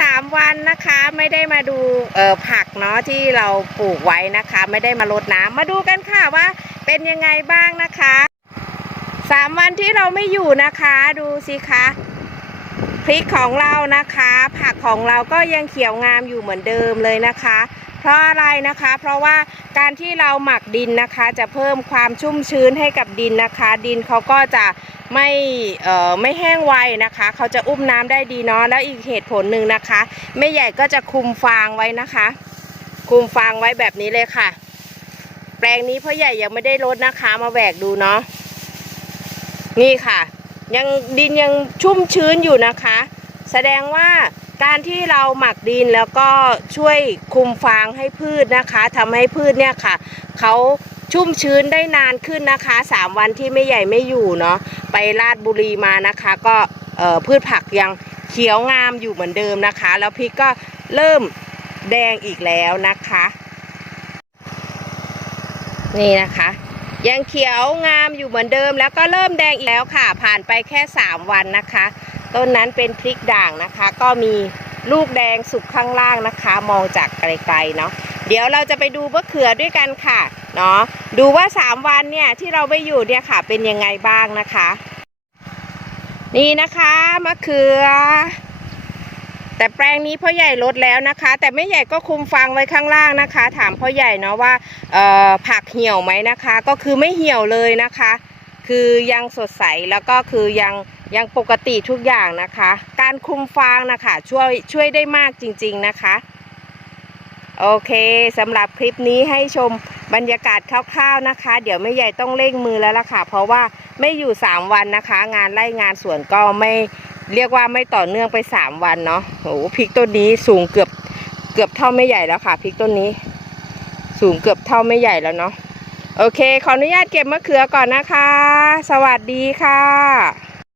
สามวันนะคะ ไม่ได้มาดูเออผักเนาะที่เราปลูกไว้นะคะ ไม่ได้มาลดน้ำมาดูกันค่ะว่าเป็นยังไงบ้างนะคะสามวันที่เราไม่อยู่นะคะ ดูสิคะพริกของเรานะคะ ผักของเราก็ยังเขียวงามอยู่เหมือนเดิมเลยนะคะ ราะอะไรนะคะ เพราะว่าการที่เราหมักดินนะคะ จะเพิ่มความชุ่มชื้นให้กับดินนะคะ ดินเขาก็จะไม่เอ่อไม่แห้งไวนะคะ เขาจะอุ้มน้ำได้ดีเนาะแล้วอีกเหตุผลหนึ่งนะคะแม่ใหญ่ก็จะคุมฟางไว้นะคะ คุมฟางไว้แบบนี้เลยค่ะ แปลงนี้พ่อใหญ่ยังไม่ได้รดนะคะ มาแหวกดูเนาะนี่ค่ะ ยังดินยังชุ่มชื้นอยู่นะคะ แสดงว่า การที่เราหมักดินแล้วก็ช่วยคุมฟางให้พืชนะคะทำให้พืชเนี่ยค่ะเขาชุ่มชื้นได้นานขึ้นนะคะสามวันที่ไม่ใหญ่ไม่อยู่เนาะไปลาดบุรีมานะคะ ก็พืชผักยังเขียวงามอยู่เหมือนเดิมนะคะ แล้วพริกก็เริ่มแดงอีกแล้วนะคะ นี่นะคะ ยังเขียวงามอยู่เหมือนเดิมแล้วก็เริ่มแดงอีกแล้วค่ะ ผ่านไปแค่ 3 วันนะคะ ต้นนั้นเป็นพริกด่างนะคะ ก็มีลูกแดงสุกข้างล่างนะคะ มองจากไกลๆเนาะเดี๋ยวเราจะไปดูมะเขือด้วยกันค่ะเนาะดูว่า 3 วันเนี่ยที่เราไม่อยู่เนี่ยค่ะ เป็นยังไงบ้างนะคะ นี่นะคะมะเขือ แต่แปลงนี้พ่อใหญ่ลดแล้วนะคะ แต่แม่ใหญ่ก็คุมฟังไว้ข้างล่างนะคะ ถามพ่อใหญ่เนาะว่าผักเหี่ยวไหมนะคะ ก็คือไม่เหี่ยวเลยนะคะ คือยังสดใสแล้วก็คือยัง ยังปกติทุกอย่างนะคะ การคุมฟางนะคะช่วยช่วยได้มากจริงๆนะคะ โอเคสำหรับคลิปนี้ให้ชมบรรยากาศคร่าวๆนะคะ เดี๋ยวแม่ใหญ่ต้องเร่งมือแล้วล่ะค่ะ เพราะว่าไม่อยู่ 3 วันนะคะ งานไล่งานสวนก็ไม่เรียกว่าไม่ต่อเนื่องไป 3 วันเนาะโหพริกต้นนี้สูงเกือบเกือบเท่าไม่ใหญ่แล้วค่ะพริกต้นนี้ สูงเกือบเท่าไม่ใหญ่แล้วเนาะโอเค ขออนุญาตเก็บมะเขือก่อนนะคะ สวัสดีค่ะ